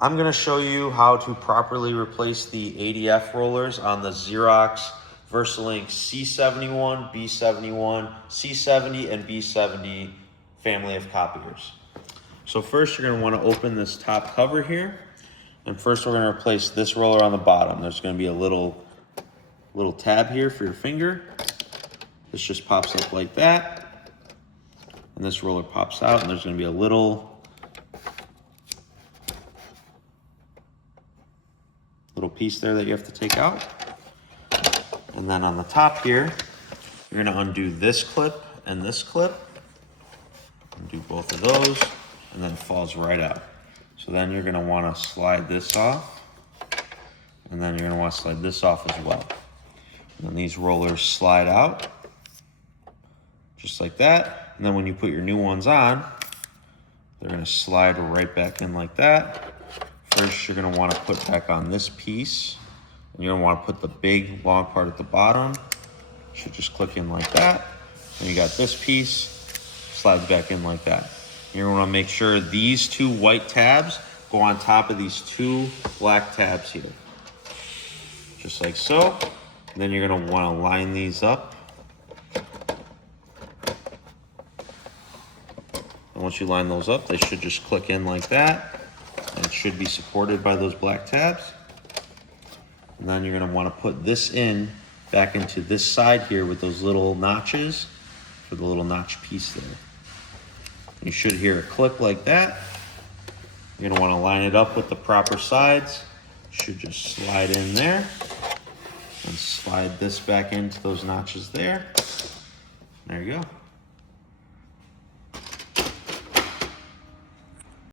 I'm going to show you how to properly replace the ADF rollers on the Xerox VersaLink C71, B71, C70, and B70 family of copiers. So first you're going to want to open this top cover here. And first we're going to replace this roller on the bottom. There's going to be a little tab here for your finger. This just pops up like that. And this roller pops out, and there's going to be a little piece there that you have to take out. And then on the top here, you're going to undo this clip and this clip. Undo both of those, and then it falls right out. So then you're going to want to slide this off, and then you're going to want to slide this off as well. And then these rollers slide out, just like that. And then when you put your new ones on, they're going to slide right back in like that. First, you're going to want to put back on this piece, and you're going to want to put the big long part at the bottom. Should just click in like that. And you got this piece, slides back in like that. You're going to want to make sure these two white tabs go on top of these two black tabs here, just like so. And then you're going to want to line these up. And once you line those up, they should just click in like that. And it should be supported by those black tabs. And then you're going to want to put this in back into this side here with those little notches for the little notch piece there. You should hear a click like that. You're going to want to line it up with the proper sides. Should just slide in there and slide this back into those notches there. There you go.